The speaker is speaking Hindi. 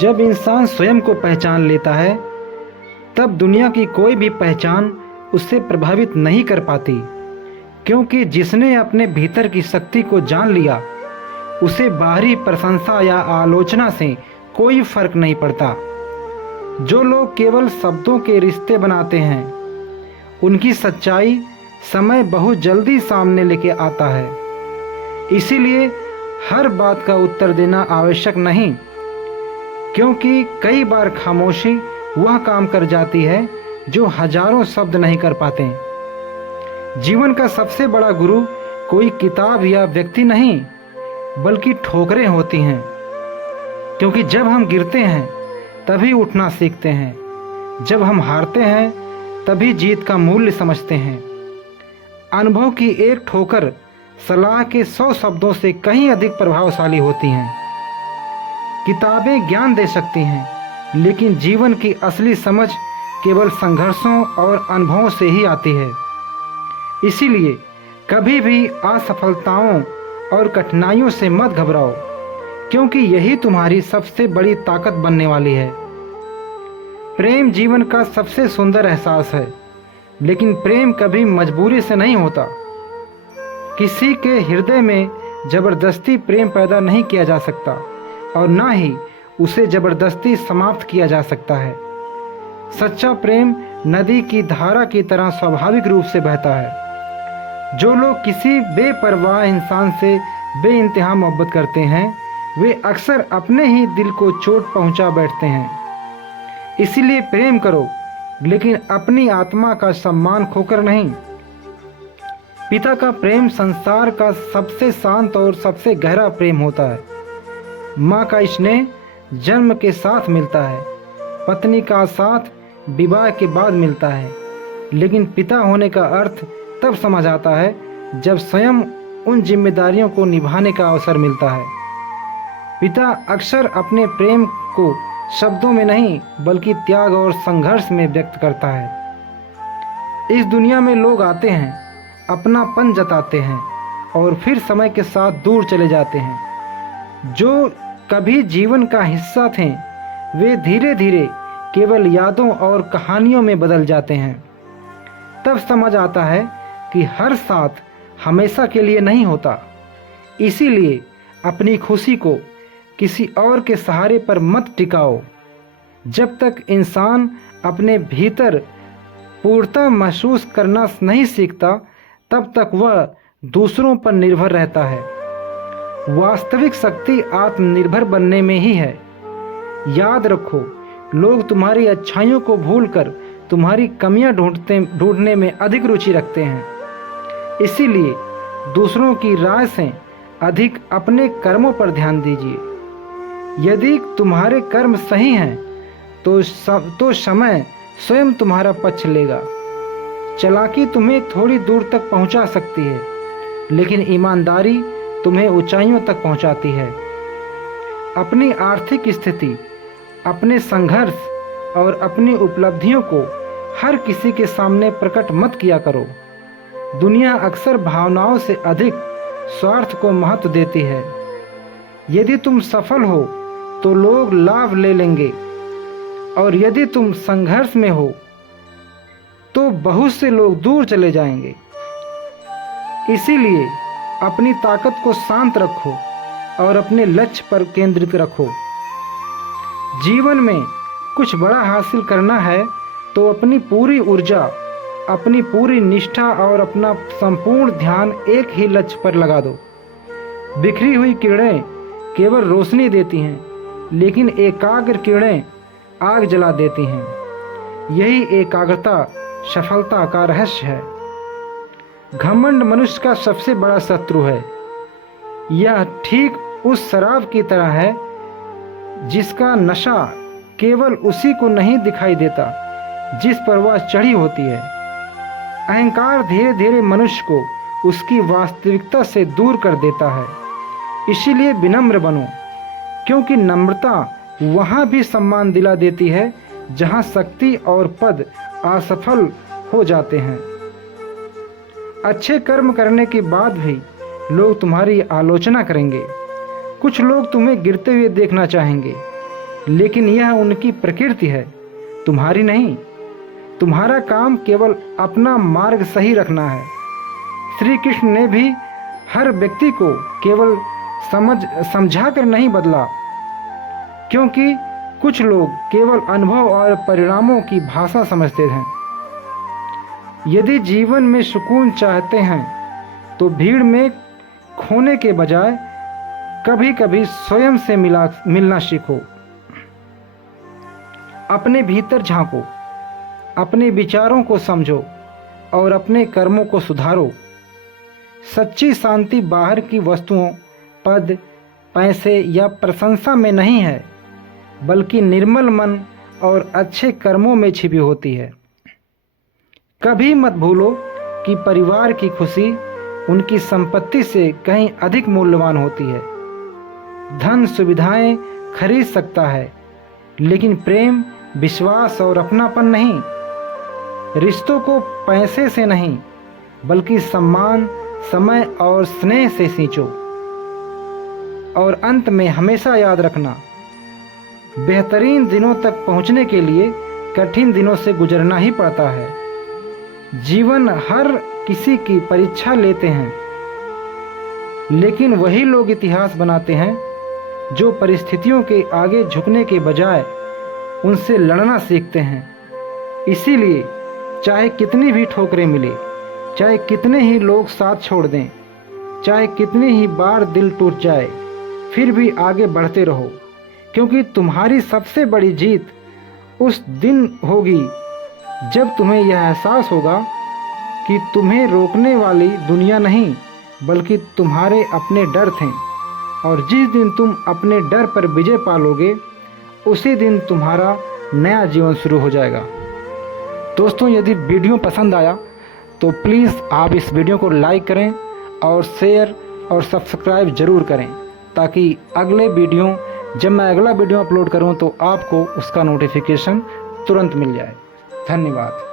जब इंसान स्वयं को पहचान लेता है तब दुनिया की कोई भी पहचान उससे प्रभावित नहीं कर पाती, क्योंकि जिसने अपने भीतर की शक्ति को जान लिया उसे बाहरी प्रशंसा या आलोचना से कोई फर्क नहीं पड़ता। जो लोग केवल शब्दों के रिश्ते बनाते हैं उनकी सच्चाई समय बहुत जल्दी सामने लेके आता है। इसीलिए हर बात का उत्तर देना आवश्यक नहीं, क्योंकि कई बार खामोशी वह काम कर जाती है जो हजारों शब्द नहीं कर पाते। जीवन का सबसे बड़ा गुरु कोई किताब या व्यक्ति नहीं बल्कि ठोकरें होती हैं, क्योंकि जब हम गिरते हैं तभी उठना सीखते हैं, जब हम हारते हैं तभी जीत का मूल्य समझते हैं। अनुभव की एक ठोकर सलाह के 100 शब्दों से कहीं अधिक प्रभावशाली होती हैं। किताबें ज्ञान दे सकती हैं, लेकिन जीवन की असली समझ केवल संघर्षों और अनुभवों से ही आती है। इसीलिए कभी भी असफलताओं और कठिनाइयों से मत घबराओ, क्योंकि यही तुम्हारी सबसे बड़ी ताकत बनने वाली है। प्रेम जीवन का सबसे सुंदर एहसास है, लेकिन प्रेम कभी मजबूरी से नहीं होता। किसी के हृदय में जबरदस्ती प्रेम पैदा नहीं किया जा सकता और ना ही उसे जबरदस्ती समाप्त किया जा सकता है। सच्चा प्रेम नदी की धारा की तरह स्वाभाविक रूप से बहता है। जो लोग किसी बेपरवाह इंसान से बेइंतहा मोहब्बत करते हैं वे अक्सर अपने ही दिल को चोट पहुंचा बैठते हैं। इसीलिए प्रेम करो, लेकिन अपनी आत्मा का सम्मान खोकर नहीं। पिता का प्रेम संसार का सबसे शांत और सबसे गहरा प्रेम होता है। माँ का स्नेह जन्म के साथ मिलता है, पत्नी का साथ विवाह के बाद मिलता है, लेकिन पिता होने का अर्थ तब समझ आता है जब स्वयं उन जिम्मेदारियों को निभाने का अवसर मिलता है। पिता अक्सर अपने प्रेम को शब्दों में नहीं बल्कि त्याग और संघर्ष में व्यक्त करता है। इस दुनिया में लोग आते हैं, अपनापन जताते हैं और फिर समय के साथ दूर चले जाते हैं। जो कभी जीवन का हिस्सा थे वे धीरे धीरे केवल यादों और कहानियों में बदल जाते हैं। तब समझ आता है कि हर साथ हमेशा के लिए नहीं होता। इसीलिए अपनी खुशी को किसी और के सहारे पर मत टिकाओ। जब तक इंसान अपने भीतर पूर्णता महसूस करना नहीं सीखता तब तक वह दूसरों पर निर्भर रहता है। वास्तविक शक्ति आत्मनिर्भर बनने में ही है। याद रखो, लोग तुम्हारी अच्छाइयों को भूलकर तुम्हारी कमियां ढूंढने में अधिक रुचि रखते हैं। इसीलिए दूसरों की राय से अधिक अपने कर्मों पर ध्यान दीजिए। यदि तुम्हारे कर्म सही हैं तो समय स्वयं तुम्हारा पक्ष लेगा। चालाकी तुम्हें थोड़ी दूर तक पहुंचा सकती है, लेकिन ईमानदारी तुम्हें ऊंचाइयों तक पहुंचाती है। अपनी आर्थिक स्थिति, अपने संघर्ष और अपनी उपलब्धियों को हर किसी के सामने प्रकट मत किया करो। दुनिया अक्सर भावनाओं से अधिक स्वार्थ को महत्व देती है। यदि तुम सफल हो तो लोग लाभ ले लेंगे, और यदि तुम संघर्ष में हो तो बहुत से लोग दूर चले जाएंगे। इसीलिए अपनी ताकत को शांत रखो और अपने लक्ष्य पर केंद्रित रखो। जीवन में कुछ बड़ा हासिल करना है तो अपनी पूरी ऊर्जा, अपनी पूरी निष्ठा और अपना संपूर्ण ध्यान एक ही लक्ष्य पर लगा दो। बिखरी हुई किरणें केवल रोशनी देती हैं, लेकिन एकाग्र किरणें आग जला देती हैं। यही एकाग्रता सफलता का रहस्य है। घमंड मनुष्य का सबसे बड़ा शत्रु है। यह ठीक उस शराब की तरह है जिसका नशा केवल उसी को नहीं दिखाई देता जिस पर वह चढ़ी होती है। अहंकार धीरे धीरे मनुष्य को उसकी वास्तविकता से दूर कर देता है। इसीलिए विनम्र बनो, क्योंकि नम्रता वहाँ भी सम्मान दिला देती है जहाँ शक्ति और पद असफल हो जाते हैं। अच्छे कर्म करने के बाद भी लोग तुम्हारी आलोचना करेंगे। कुछ लोग तुम्हें गिरते हुए देखना चाहेंगे, लेकिन यह उनकी प्रकृति है, तुम्हारी नहीं। तुम्हारा काम केवल अपना मार्ग सही रखना है। श्री कृष्ण ने भी हर व्यक्ति को केवल समझा कर नहीं बदला, क्योंकि कुछ लोग केवल अनुभव और परिणामों की भाषा समझते हैं। यदि जीवन में सुकून चाहते हैं तो भीड़ में खोने के बजाय कभी कभी स्वयं से मिलना सीखो। अपने भीतर झांको, अपने विचारों को समझो और अपने कर्मों को सुधारो। सच्ची शांति बाहर की वस्तुओं, पद, पैसे या प्रशंसा में नहीं है, बल्कि निर्मल मन और अच्छे कर्मों में छिपी होती है। कभी मत भूलो कि परिवार की खुशी उनकी संपत्ति से कहीं अधिक मूल्यवान होती है। धन सुविधाएं खरीद सकता है, लेकिन प्रेम, विश्वास और अपनापन नहीं। रिश्तों को पैसे से नहीं, बल्कि सम्मान, समय और स्नेह से सींचो। और अंत में हमेशा याद रखना, बेहतरीन दिनों तक पहुंचने के लिए कठिन दिनों से गुजरना ही पड़ता है। जीवन हर किसी की परीक्षा लेते हैं, लेकिन वही लोग इतिहास बनाते हैं जो परिस्थितियों के आगे झुकने के बजाय उनसे लड़ना सीखते हैं। इसीलिए चाहे कितनी भी ठोकरें मिले, चाहे कितने ही लोग साथ छोड़ दें, चाहे कितनी ही बार दिल टूट जाए, फिर भी आगे बढ़ते रहो, क्योंकि तुम्हारी सबसे बड़ी जीत उस दिन होगी जब तुम्हें यह एहसास होगा कि तुम्हें रोकने वाली दुनिया नहीं, बल्कि तुम्हारे अपने डर थे। और जिस दिन तुम अपने डर पर विजय पालोगे, उसी दिन तुम्हारा नया जीवन शुरू हो जाएगा। दोस्तों, यदि वीडियो पसंद आया तो प्लीज़ आप इस वीडियो को लाइक करें और शेयर और सब्सक्राइब ज़रूर करें, ताकि अगले वीडियो जब मैं अगला वीडियो अपलोड करूं तो आपको उसका नोटिफिकेशन तुरंत मिल जाए। धन्यवाद।